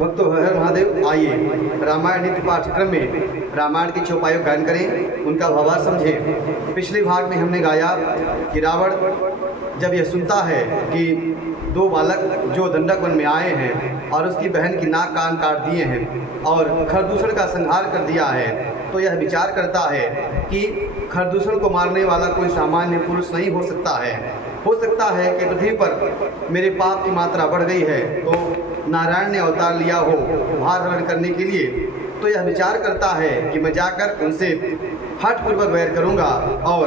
भक्तों हर महादेव, आइए रामायण नित्य पाठ्यक्रम में रामायण के चौपायों गायन करें, उनका भावार्थ समझें। पिछले भाग में हमने गाया कि रावण जब यह सुनता है कि दो बालक जो दंडक वन में आए हैं और उसकी बहन की नाक कान काट दिए हैं और खरदूषण का संहार कर दिया है, तो यह विचार करता है कि खरदूषण को मारने वाला कोई सामान्य पुरुष नहीं हो सकता है। हो सकता है कि पृथ्वी पर मेरे पाप की मात्रा बढ़ गई है, तो नारायण ने अवतार लिया हो भार हरण करने के लिए। तो यह विचार करता है कि मैं जाकर उनसे हठपूर्वक वैर करूंगा और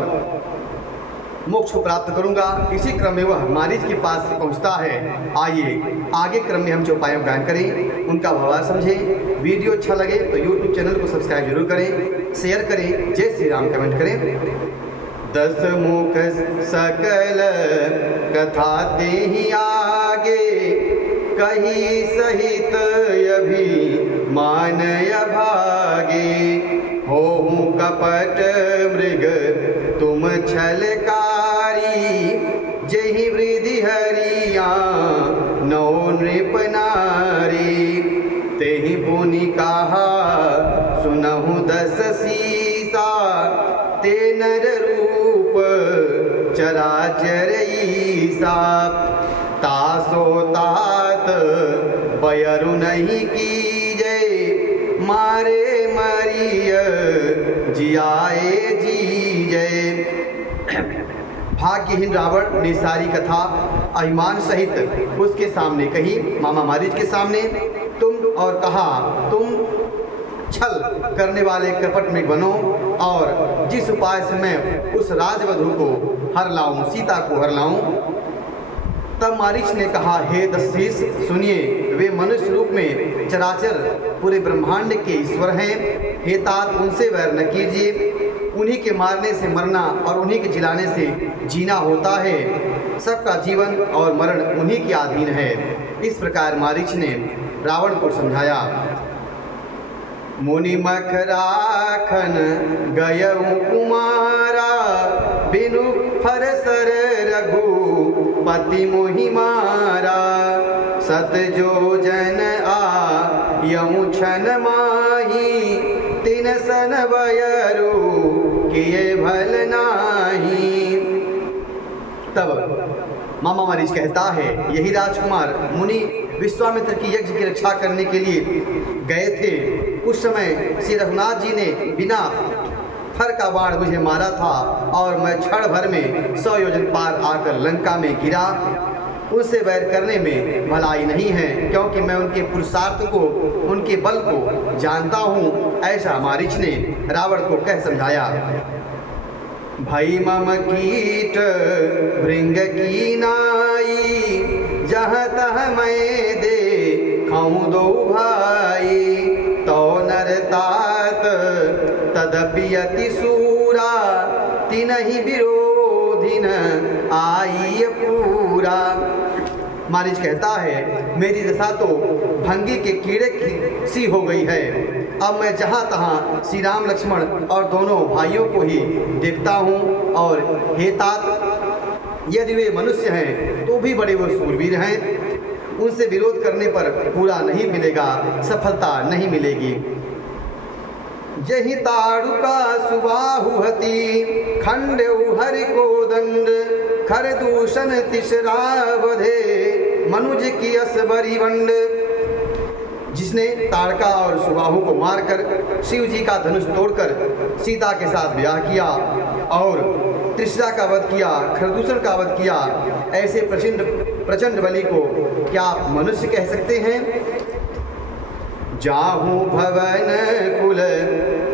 मोक्ष को प्राप्त करूंगा। इसी क्रम में वह मारीच के पास पहुंचता है। आइए आगे क्रम में हम चौपायों गायन करें, उनका भावार्थ समझें। वीडियो अच्छा लगे तो यूट्यूब चैनल को सब्सक्राइब जरूर करें, शेयर करें, जय श्री राम कमेंट करें। दस मुख सकल कथा ते ही आगे, कही सहित अभी मानय भागे। होहु कपट मृग तुम छलकारी, जहि वृद्धि हरिया नौ नृप नारी। तेहि पुनि कहा सुनहु दस सीसा, ते नर रूप चराचर ईसा। तासो तात बयरु नहीं कीजे, मारे मरिय जियाए जीजे। भाग्यहीन रावण ने सारी कथा अभिमान सहित उसके सामने कही, मामा मारीच के सामने। तुम और कहा तुम छल करने वाले कपट में बनो और जिस उपाय से मैं उस राजवधु को हर लाऊं, सीता को हर लाऊं। तब मारीच ने कहा, हे दशरथ सुनिए, वे मनुष्य रूप में चराचर पूरे ब्रह्मांड के ईश्वर हैं। हे तात उनसे वैर न कीजिए, उन्हीं के मारने से मरना और उन्हीं के जिलाने से जीना होता है। सबका जीवन और मरण उन्हीं के अधीन है। इस प्रकार मारीच ने रावण को समझाया। मुनि मख राखन गयउ कुमारा, बिनु फरसर रघुपति मोहि मारा। सत जो जन आयउ छन माही, तिन सन बयरु किए भल नाही। तब मामा मारीच कहता है, यही राजकुमार मुनि विश्वामित्र की यज्ञ की रक्षा करने के लिए गए थे। उस समय श्री रघुनाथ जी ने बिना फर का बाण मुझे मारा था और मैं क्षण भर में 100 योजन पार आकर लंका में गिरा। उनसे वैर करने में भलाई नहीं है, क्योंकि मैं उनके पुरुषार्थ को, उनके बल को जानता हूँ। ऐसा मारीच ने रावण को कह समझाया। भई मम कीट भृंग की नाई, जहाँ तह मैं देखऊँ दो भाई। तो नर तात तदपि अति सूरा, तिनहि विरोधिन आई पूरा। मारीच कहता है, मेरी दशा तो भंगी के कीड़े की सी हो गई है। अब मैं जहाँ तहाँ श्री राम लक्ष्मण और दोनों भाइयों को ही देखता हूँ। और हे तात, यदि वे मनुष्य हैं तो भी बड़े वो सूरवीर हैं। उनसे विरोध करने पर पूरा नहीं मिलेगा, सफलता नहीं मिलेगी। जहि ताड़ुका सुबाहु हति, खंड हरि को दंड। खर दूषण तिसरा बधे, मनुज की असबरी वंड। जिसने ताड़का और सुबाहु को मारकर शिव जी का धनुष तोड़कर सीता के साथ ब्याह किया और त्रिशरा का वध किया, खरदूषण का वध किया, ऐसे प्रचंड बलि को क्या आप मनुष्य कह सकते हैं? जाहू भवन कुल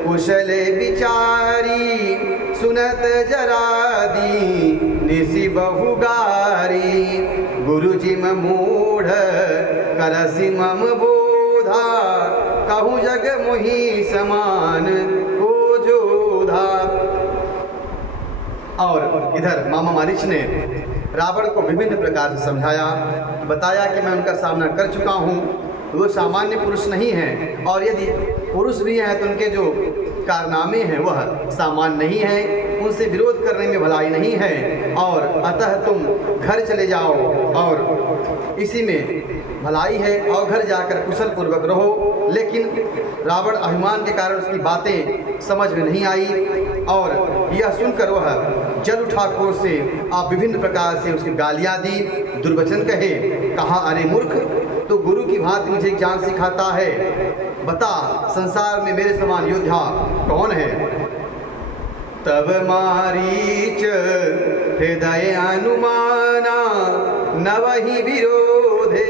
कुशल विचारी, सुनत जरादी निसि बहुगारी। गुरुजी मूढ़ करसि मम बोधा, कहूँ जग मोहि समान को जोधा। और इधर मामा मारीच ने रावण को विभिन्न प्रकार से समझाया, बताया कि मैं उनका सामना कर चुका हूँ, वो सामान्य पुरुष नहीं हैं, और यदि पुरुष भी हैं तो उनके जो कारनामे हैं वह सामान्य नहीं हैं, उनसे विरोध करने में भलाई नहीं है। और अतः तुम घर चले जाओ और इसी में भलाई है और घर जाकर कुशल पूर्वक रहो। लेकिन रावण अभिमान के कारण उसकी बातें समझ में नहीं आई और यह सुनकर वह जल उठा क्रोध से आप विभिन्न प्रकार से उसकी गालियाँ दी, दुर्वचन कहे। कहा, अरे मूर्ख, तो गुरु की भांति मुझे ज्ञान सिखाता है। बता, संसार में मेरे समान योद्धा कौन है? तब मारीच हृदय अनुमाना, न वही विरोधे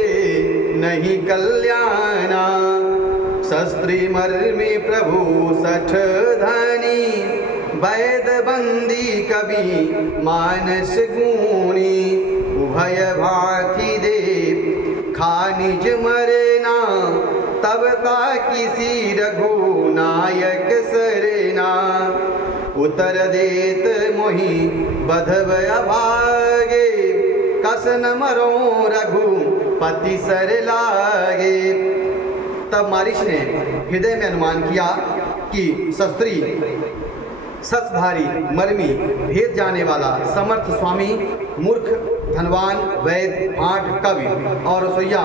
नहीं कल्याणा। शस्त्री मर्मी प्रभु सठ धनी, वैद बंदी कवि मानस गुणी। उभय भांति दे खानिज मरना, तब का किसी रघु नायक सरना। उतर देत मोहि बधव अभागे, कसन मरो रघु पति सर लागे। तब मारीच ने हृदय में अनुमान किया कि शस्त्री, ससधारी, मर्मी, भेद जाने वाला, समर्थ स्वामी, मूर्ख, धनवान, वैद, भाट, कवि और रसोइया,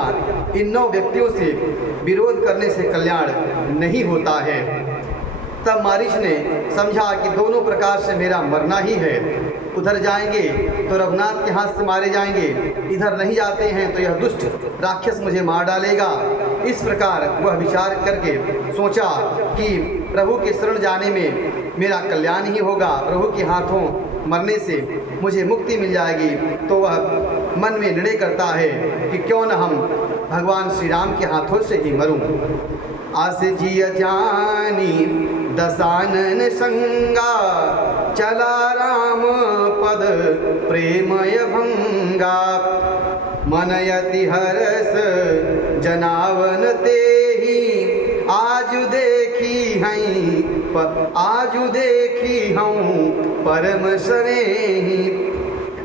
इन 9 व्यक्तियों से विरोध करने से कल्याण नहीं होता है। तब मारीच ने समझा कि दोनों प्रकार से मेरा मरना ही है। उधर जाएंगे तो रघुनाथ के हाथ से मारे जाएंगे, इधर नहीं जाते हैं तो यह दुष्ट राक्षस मुझे मार डालेगा। इस प्रकार वह विचार करके सोचा कि प्रभु के शरण जाने में मेरा कल्याण ही होगा, प्रभु के हाथों मरने से मुझे मुक्ति मिल जाएगी। तो वह मन में निर्णय करता है कि क्यों न हम भगवान श्री राम के हाथों से ही मरूं। आस जिय जानी दसानन संगा, चला राम पद प्रेमय भंगा। मनयति हरस जनावन तेहि, आजु देखी हूँ परम स्नेही।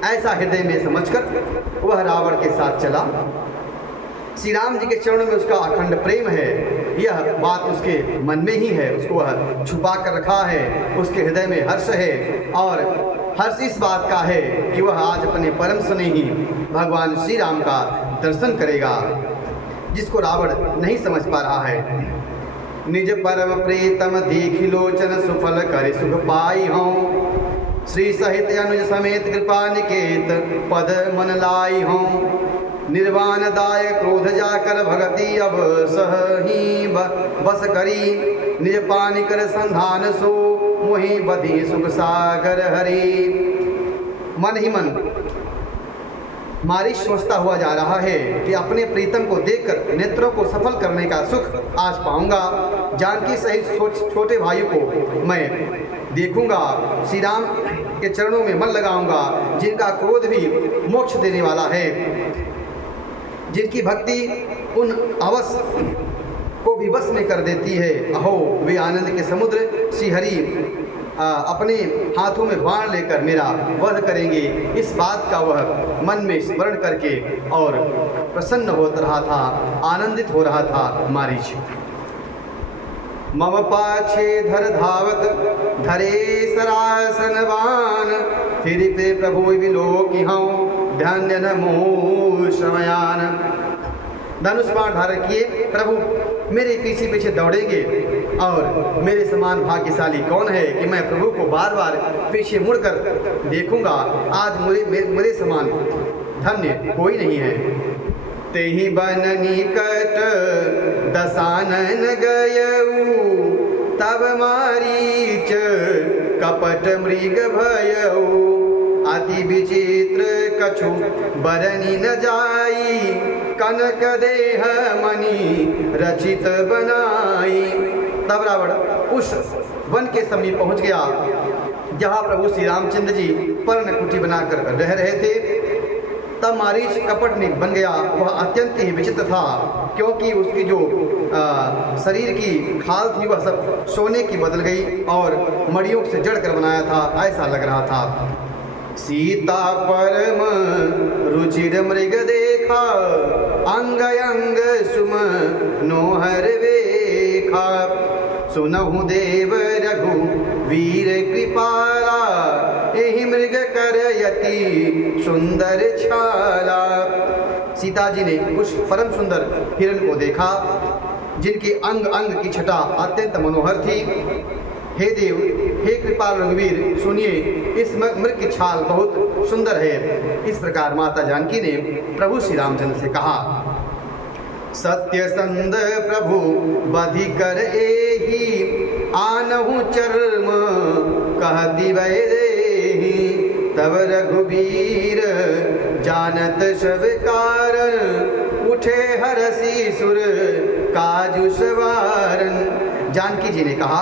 ऐसा हृदय में समझकर वह रावण के साथ चला। श्री राम जी के चरणों में उसका अखंड प्रेम है, यह बात उसके मन में ही है, उसको वह छुपा कर रखा है। उसके हृदय में हर्ष है और हर्ष इस बात का है कि वह आज अपने परम स्नेही भगवान श्री राम का दर्शन करेगा, जिसको रावण नहीं समझ पा रहा है। निज परम प्रीतम देखि लोचन, सुफल करे सुख पाई हूँ। श्री सहित अनुज समेत कृपा निकेत, पद मन लाई हूँ। निर्वाण दाय क्रोध जाकर भगति, अब सही बस करी। निज पानी कर संधान सो, मोहि बधी सुख सागर हरि। मन ही मन मारीच सोचता हुआ जा रहा है कि अपने प्रीतम को देखकर नेत्रों को सफल करने का सुख आज पाऊंगा। जानकी सहित छोटे भाई को मैं देखूंगा, श्री राम के चरणों में मन लगाऊंगा, जिनका क्रोध भी मोक्ष देने वाला है, जिनकी भक्ति उन अवस को भी वश में कर देती है। अहो, वे आनंद के समुद्र श्री हरि अपने हाथों में बाण लेकर मेरा वध करेंगे। इस बात का वह मन में स्मरण करके और प्रसन्न हो रहा था, आनंदित हो रहा था मारीच। मम पाछे धर धावत धरे सरासनवान, फिर पे प्रभु विलोकी हूँ धन्य नमो शमयान। धनुष बाण धारण किए प्रभु मेरे पीछे पीछे दौड़ेंगे और मेरे समान भाग्यशाली कौन है कि मैं प्रभु को बार बार पीछे मुड़कर देखूंगा। आज मेरे समान धन्य कोई नहीं है। तेहि बन निकट दसानन गयऊ, तब मारीच कपट मृग भयऊ। अति विचित्र कछु बरनी न जाई, कनक देह मणि रचित बनाई। तब रावण उस वन के समीप पहुंच गया जहां प्रभु श्री रामचंद्र जी पर्ण कुटी बनाकर रह रहे थे। तब मारीच कपट बन गया। वह अत्यंत ही विचित्र था, क्योंकि उसकी जो शरीर की खाल थी वह सब सोने की बदल गई और मड़ियों से जड़ कर बनाया था, ऐसा लग रहा था। सीता परम रुचिर मृग देखा, अंग अंग सुम नोहर वेखा। सुनहु देव रघु वीर कृपाला, एहि मृग कर यति सुंदर छाला। सीता सीता जी ने उस परम सुंदर हिरण को देखा जिनके अंग अंग की छटा अत्यंत मनोहर थी। हे देव, हे कृपाल रघुवीर, सुनिए, इस मृग की छाल बहुत सुंदर है। इस प्रकार माता जानकी ने प्रभु श्री रामचंद्र से कहा। सत्य संद प्रभु बधि कर एही, आनहु चर्म कहती वै देही। तब रघुवीर जानत सब कारण, उठे हरसी सुर काजु सवारन। जानकी जी ने कहा,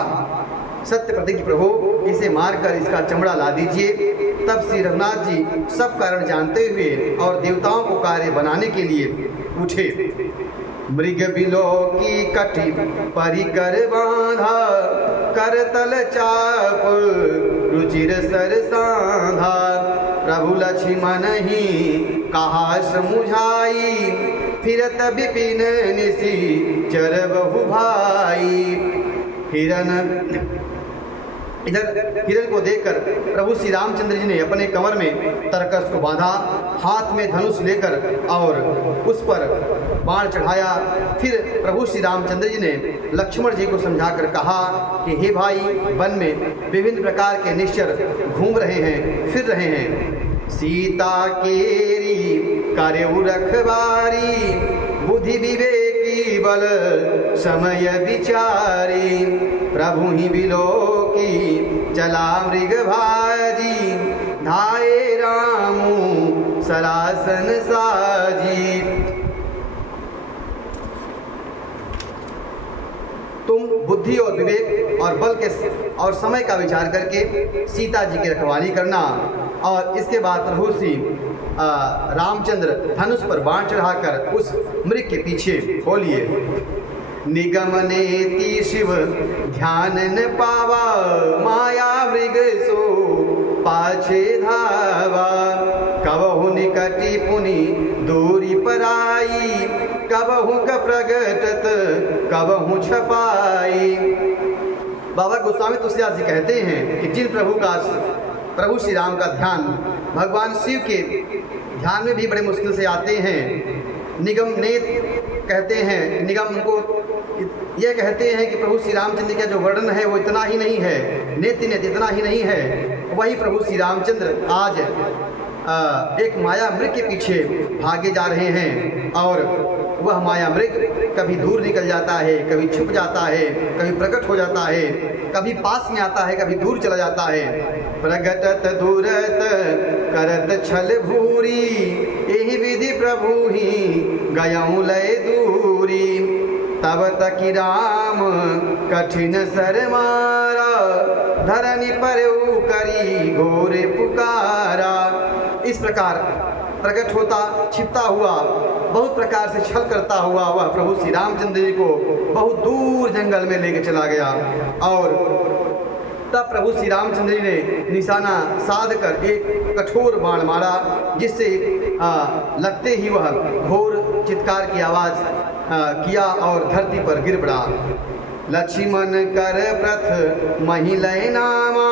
सत्य प्रतिज्ञ प्रभु, इसे मारकर इसका चमड़ा ला दीजिए। तब श्री रघुनाथ जी सब कारण जानते हुए और देवताओं को कार्य बनाने के लिए उठे। मृग बिलो की कटी परिकर बांधा, कर तल चाप रुचिर सर साधा। प्रभु लक्ष्मण ही कहा समुझाई, फिरत विपिन निसी चर बहु भाई। इधर हिरण को देखकर प्रभु श्री रामचंद्र जी ने अपने कमर में तरकस को बांधा, हाथ में धनुष लेकर और उस पर बाण चढ़ाया। फिर प्रभु श्री रामचंद्र जी ने लक्ष्मण जी को समझाकर कहा कि हे भाई, वन में विभिन्न प्रकार के निश्चर घूम रहे हैं, फिर रहे हैं। सीता केरी करऊ रखवारी, बुद्धि विवेकी बल समय विचारी। प्रभु ही बिलो की चला मृग भाजी, धाये रामू सरासन साजी। तुम बुद्धि और विवेक और बल के और समय का विचार करके सीता जी की रखवाली करना। और इसके बाद प्रभु श्री रामचंद्र धनुष पर बाण चढ़ाकर उस मृग के पीछे बोलिए। निगम नेति शिव ध्यान न पावा, माया मृग सो पाछे धावा। कबहु निकटी पुनि दूरी पराई, कबहु क प्रगटत कबहु छपाई। बाबा गोस्वामी तुलसीदास जी कहते हैं कि जिन प्रभु श्री राम का ध्यान भगवान शिव के ध्यान में भी बड़े मुश्किल से आते हैं। निगम नेत कहते हैं, निगम उनको यह कहते हैं कि प्रभु श्री रामचंद्र का जो वर्णन है वो इतना ही नहीं है, नेति नेत इतना ही नहीं है। वही प्रभु श्री रामचंद्र आज एक माया मृग के पीछे भागे जा रहे हैं और वह माया मृग कभी दूर निकल जाता है, कभी छुप जाता है, कभी प्रकट हो जाता है, कभी पास में आता है, कभी दूर चला जाता है। प्रगटत दूरत करत छल भूरी, यही विधि प्रभु ही गयऊ लय दूरी। तब तकी राम कठिन सर मारा, धरनी पर करी घोर पुकारा। इस प्रकार प्रकट होता छिपता हुआ, बहुत प्रकार से छल करता हुआ वह प्रभु श्री रामचंद्र जी को बहुत दूर जंगल में लेकर चला गया। और तब प्रभु श्री रामचंद्र जी ने निशाना साध कर एक कठोर बाण मारा, जिससे लगते ही वह घोर चित्कार की आवाज़ किया और धरती पर गिर पड़ा। लक्ष्मण कर प्रथ महिलय नामा,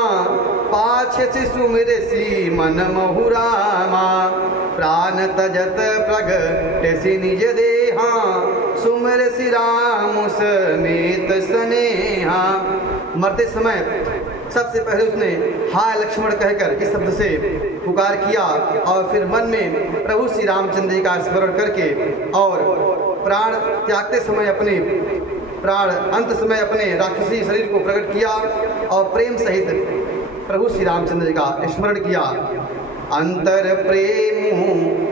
पाछ से सुमिर सी मन महुरामा। प्राण तजत प्रगट सी निज देहा, सुमिर सी राम समेत स्नेहा। मरते समय सबसे पहले उसने हाय लक्ष्मण कहकर इस शब्द से पुकार किया और फिर मन में प्रभु श्री रामचंद्र जी का स्मरण करके और प्राण त्यागते समय अंत समय अपने राक्षसी शरीर को प्रकट किया और प्रेम सहित प्रभु श्री रामचंद्र जी का स्मरण किया। अंतर प्रेम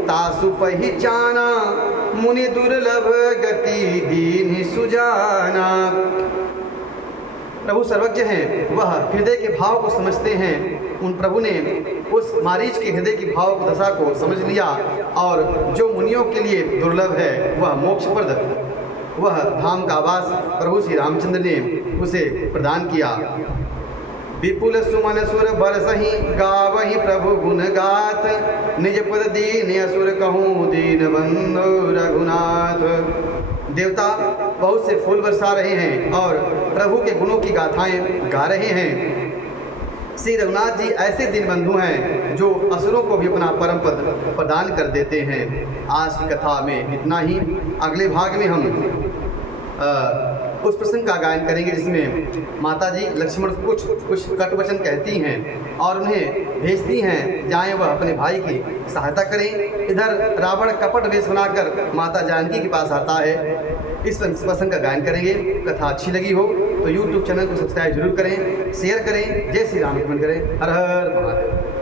तासु पहिचाना, मुनि दुर्लभ गति दीन सुजाना। प्रभु सर्वज्ञ हैं, वह हृदय के भाव को समझते हैं। उन प्रभु ने उस मारीच के हृदय की भाव की दशा को समझ लिया और जो मुनियों के लिए दुर्लभ है वह मोक्षप्रद वह धाम का वास प्रभु श्री रामचंद्र ने उसे प्रदान किया। विपुल सुमन सुर बरसहि गावहि प्रभु गुण गाथ, निज पद दीन असुर कहूँ दीन बंधु रघुनाथ। देवता बहुत से फूल बरसा रहे हैं और प्रभु के गुणों की गाथाएं गा रहे हैं। श्री रघुनाथ जी ऐसे दीन बंधु हैं जो असुरों को भी अपना परम पद प्रदान कर देते हैं। आज की कथा में इतना ही। अगले भाग में हम उस प्रसंग का गायन करेंगे जिसमें माता जी लक्ष्मण को कुछ कट वचन कहती हैं और उन्हें भेजती हैं जाएं वह अपने भाई की सहायता करें। इधर रावण कपट वेश बनाकर माता जानकी के पास आता है। इस प्रसंग का गायन करेंगे। कथा अच्छी लगी हो तो यूट्यूब चैनल को सब्सक्राइब जरूर करें, शेयर करें। जय श्री राम कमेंट करें। हर हर महादेव।